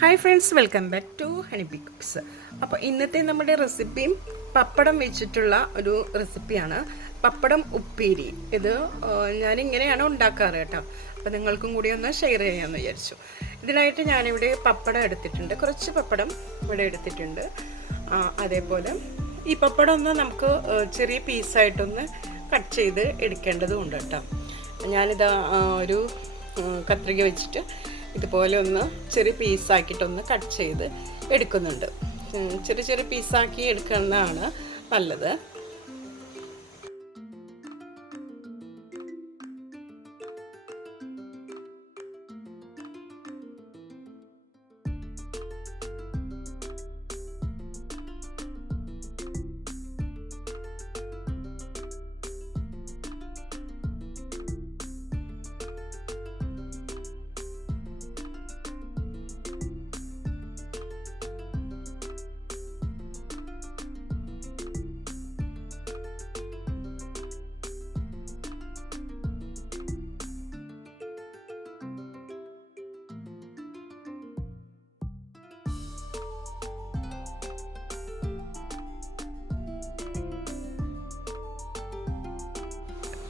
Hi friends, welcome back to Honeybee Cooks. അപ്പോൾ ഇന്നത്തെ നമ്മുടെ റെസിപ്പിയും പപ്പടം വെച്ചിട്ടുള്ള ഒരു റെസിപ്പിയാണ്. പപ്പടം ഉപ്പേരി. ഇത് ഞാനിങ്ങനെയാണ് ഉണ്ടാക്കാറ് കേട്ടോ. അപ്പോൾ നിങ്ങൾക്കും കൂടി ഒന്ന് ഷെയർ ചെയ്യാമെന്ന് വിചാരിച്ചു. ഇതിനായിട്ട് ഞാനിവിടെ പപ്പടം എടുത്തിട്ടുണ്ട്, കുറച്ച് പപ്പടം ഇവിടെ എടുത്തിട്ടുണ്ട്. അതേപോലെ ഈ പപ്പടം ഒന്ന് നമുക്ക് ചെറിയ പീസായിട്ടൊന്ന് കട്ട് ചെയ്ത് എടുക്കേണ്ടതുണ്ട് കേട്ടോ. ഞാനിതാ ഒരു കത്രിക വെച്ചിട്ട് ഇതുപോലെ ഒന്ന് ചെറിയ പീസാക്കിയിട്ടൊന്ന് കട്ട് ചെയ്ത് എടുക്കുന്നുണ്ട്. ചെറിയ ചെറിയ പീസാക്കി എടുക്കുന്നതാണ് നല്ലത്.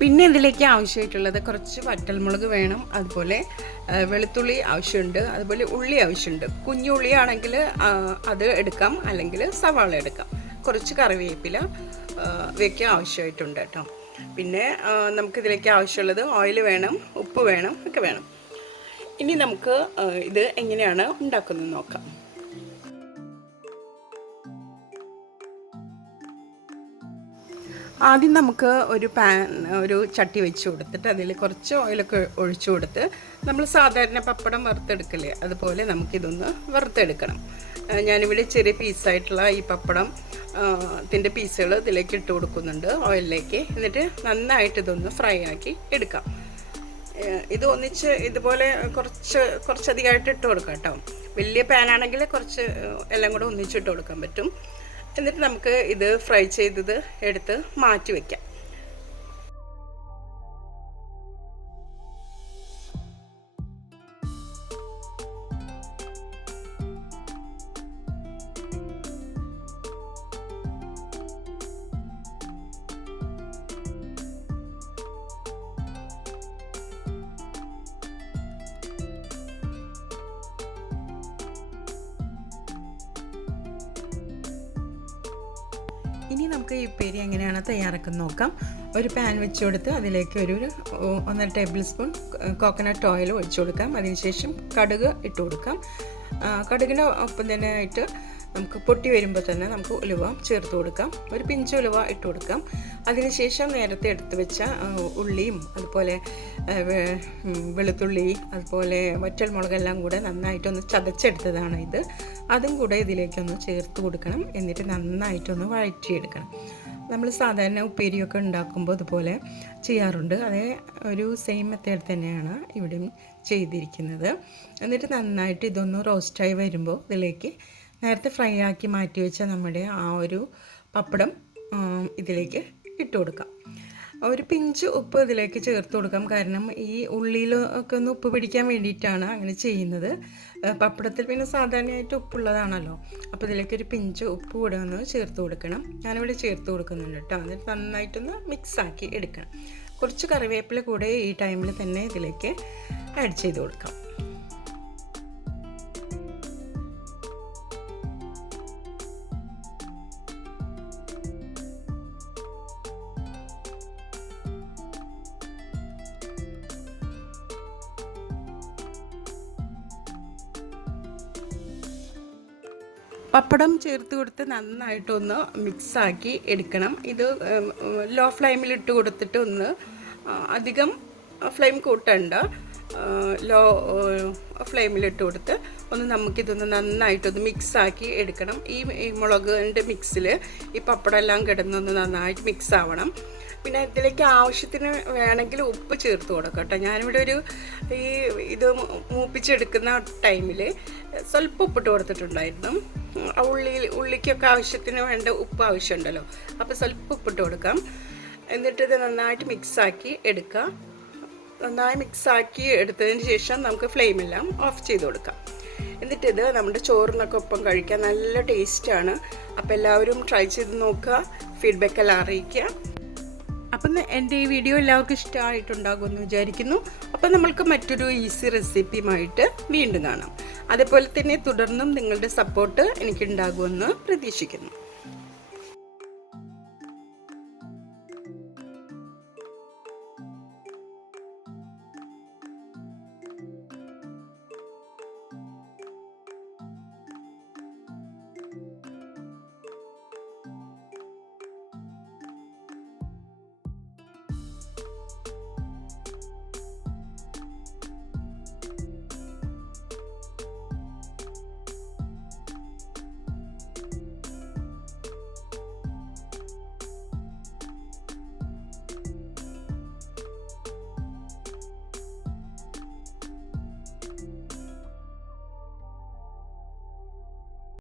പിന്നെ ഇതിലേക്ക് ആവശ്യമായിട്ടുള്ളത് കുറച്ച് വറ്റൽമുളക് വേണം, അതുപോലെ വെളുത്തുള്ളി ആവശ്യമുണ്ട്, അതുപോലെ ഉള്ളി ആവശ്യമുണ്ട്. കുഞ്ഞുള്ളി ആണെങ്കിൽ അത് എടുക്കാം, അല്ലെങ്കിൽ സവാള എടുക്കാം. കുറച്ച് കറിവേപ്പില ഇവയ്ക്ക് ആവശ്യമായിട്ടുണ്ട് കേട്ടോ. പിന്നെ നമുക്കിതിലേക്ക് ആവശ്യമുള്ളത് ഓയിൽ വേണം, ഉപ്പ് വേണം, ഒക്കെ വേണം. ഇനി നമുക്ക് ഇത് എങ്ങനെയാണ് ഉണ്ടാക്കുന്നത് നോക്കാം. ആദ്യം നമുക്ക് ഒരു ചട്ടി വെച്ച് കൊടുത്തിട്ട് അതിൽ കുറച്ച് ഓയിലൊക്കെ ഒഴിച്ചു കൊടുത്ത് നമ്മൾ സാധാരണ പപ്പടം വറുത്തെടുക്കില്ലേ, അതുപോലെ നമുക്കിതൊന്ന് വറുത്തെടുക്കണം. ഞാനിവിടെ ചെറിയ പീസായിട്ടുള്ള ഈ പപ്പടം ഇതിൻ്റെ പീസുകൾ ഇതിലേക്ക് ഇട്ട് കൊടുക്കുന്നുണ്ട് ഓയിലിലേക്ക്. എന്നിട്ട് നന്നായിട്ട് ഇതൊന്ന് ഫ്രൈ ആക്കി എടുക്കാം. ഇത് ഒന്നിച്ച് ഇതുപോലെ കുറച്ചധികമായിട്ട് ഇട്ട് കൊടുക്കാം കേട്ടോ. വലിയ പാനാണെങ്കിൽ കുറച്ച് എല്ലാം കൂടെ ഒന്നിച്ചിട്ട് കൊടുക്കാൻ പറ്റും. എന്നിട്ട് നമുക്ക് ഇത് ഫ്രൈ ചെയ്തത് എടുത്ത് മാറ്റി വയ്ക്കാം. ഇനി നമുക്ക് ഈ ഉപ്പേരി എങ്ങനെയാണ് തയ്യാറാക്കുന്നത് നോക്കാം. ഒരു പാൻ വെച്ച് കൊടുത്ത് അതിലേക്ക് ഒരു 1.5 ടേബിൾ സ്പൂൺ കോക്കനട്ട് ഓയിൽ ഒഴിച്ചു കൊടുക്കാം. അതിനുശേഷം കടുക് ഇട്ട് കൊടുക്കാം. കടുകിന് ഒപ്പം തന്നെ ആയിട്ട് നമുക്ക് പൊട്ടി വരുമ്പോൾ തന്നെ നമുക്ക് ഉലുവ ചേർത്ത് കൊടുക്കാം. ഒരു പിഞ്ച് ഉലുവ ഇട്ട് കൊടുക്കാം. അതിനുശേഷം നേരത്തെ എടുത്ത് വെച്ച ഉള്ളിയും അതുപോലെ വെളുത്തുള്ളി അതുപോലെ വറ്റൽമുളകെല്ലാം കൂടെ നന്നായിട്ടൊന്ന് ചതച്ചെടുത്തതാണ് ഇത്. അതും കൂടെ ഇതിലേക്കൊന്ന് ചേർത്ത് കൊടുക്കണം. എന്നിട്ട് നന്നായിട്ടൊന്ന് വഴറ്റിയെടുക്കണം. നമ്മൾ സാധാരണ ഉപ്പേരിയൊക്കെ ഉണ്ടാക്കുമ്പോൾ അതുപോലെ ചെയ്യാറുണ്ട്. അതേ ഒരു സെയിം മെത്തേഡ് തന്നെയാണ് ഇവിടെയും ചെയ്തിരിക്കുന്നത്. എന്നിട്ട് നന്നായിട്ട് ഇതൊന്ന് റോസ്റ്റായി വരുമ്പോൾ ഇതിലേക്ക് നേരത്തെ ഫ്രൈ ആക്കി മാറ്റി വെച്ച നമ്മുടെ ആ ഒരു പപ്പടം ഇതിലേക്ക് ഇട്ട് കൊടുക്കാം. ഒരു പിഞ്ച് ഉപ്പ് ഇതിലേക്ക് ചേർത്ത് കൊടുക്കാം. കാരണം ഈ ഉള്ളിയിലൊക്കെ ഒന്ന് ഉപ്പ് പിടിക്കാൻ വേണ്ടിയിട്ടാണ് അങ്ങനെ ചെയ്യുന്നത്. പപ്പടത്തിൽ പിന്നെ സാധാരണയായിട്ട് ഉപ്പുള്ളതാണല്ലോ. അപ്പോൾ ഇതിലേക്ക് ഒരു പിഞ്ച് ഉപ്പ് കൂടെ ഒന്ന് ചേർത്ത് കൊടുക്കണം. ഞാനിവിടെ ചേർത്ത് കൊടുക്കുന്നുണ്ട് കേട്ടോ. എന്നിട്ട് നന്നായിട്ടൊന്ന് മിക്സാക്കി എടുക്കണം. കുറച്ച് കറിവേപ്പില കൂടെ ഈ ടൈമിൽ തന്നെ ഇതിലേക്ക് ആഡ് ചെയ്ത് കൊടുക്കാം. പപ്പടം ചേർത്ത് കൊടുത്ത് നന്നായിട്ടൊന്ന് മിക്സാക്കി എടുക്കണം. ഇത് ലോ ഫ്ലെയിമിൽ ഇട്ട് കൊടുത്തിട്ട് ഒന്ന് അധികം ഫ്ലെയിം കൂട്ടണ്ട, ലോ ഫ്ലെയിമിലിട്ട് കൊടുത്ത് ഒന്ന് നമുക്കിതൊന്ന് നന്നായിട്ടൊന്ന് മിക്സാക്കി എടുക്കണം. ഈ മുളകിൻ്റെ മിക്സിൽ ഈ പപ്പടം എല്ലാം കിടന്നൊന്ന് നന്നായിട്ട് മിക്സ് ആവണം. പിന്നെ ഇതിലേക്ക് ആവശ്യത്തിന് വേണമെങ്കിൽ ഉപ്പ് ചേർത്ത് കൊടുക്കാം കേട്ടോ. ഞാനിവിടെ ഇത് മൂപ്പിച്ചെടുക്കുന്ന ടൈമിൽ സ്വല്പം ഉപ്പിട്ട് കൊടുത്തിട്ടുണ്ടായിരുന്നു. ഉള്ളിക്കൊക്കെ ആവശ്യത്തിന് വേണ്ട ഉപ്പ് ആവശ്യമുണ്ടല്ലോ, അപ്പോൾ സ്വല്പം ഉപ്പിട്ട് കൊടുക്കാം. എന്നിട്ട് ഇത് നന്നായിട്ട് മിക്സാക്കി എടുക്കുക. നന്നായി മിക്സാക്കി എടുത്തതിന് ശേഷം നമുക്ക് ഫ്ലെയിമെല്ലാം ഓഫ് ചെയ്ത് കൊടുക്കാം. എന്നിട്ട് ഇത് നമ്മുടെ ചോറിനൊക്കെ ഒപ്പം കഴിക്കാൻ നല്ല ടേസ്റ്റാണ്. അപ്പോൾ എല്ലാവരും ട്രൈ ചെയ്ത് നോക്കുക, ഫീഡ്ബാക്ക് എല്ലാം അറിയിക്കുക. അപ്പം എൻ്റെ ഈ വീഡിയോ എല്ലാവർക്കും ഇഷ്ടമായിട്ടുണ്ടാകുമെന്ന് വിചാരിക്കുന്നു. അപ്പം നമ്മൾക്ക് മറ്റൊരു ഈസി റെസിപ്പിയുമായിട്ട് വീണ്ടും കാണാം. അതേപോലെ തന്നെ തുടർന്നും നിങ്ങളുടെ സപ്പോർട്ട് എനിക്കുണ്ടാകുമെന്ന് പ്രതീക്ഷിക്കുന്നു.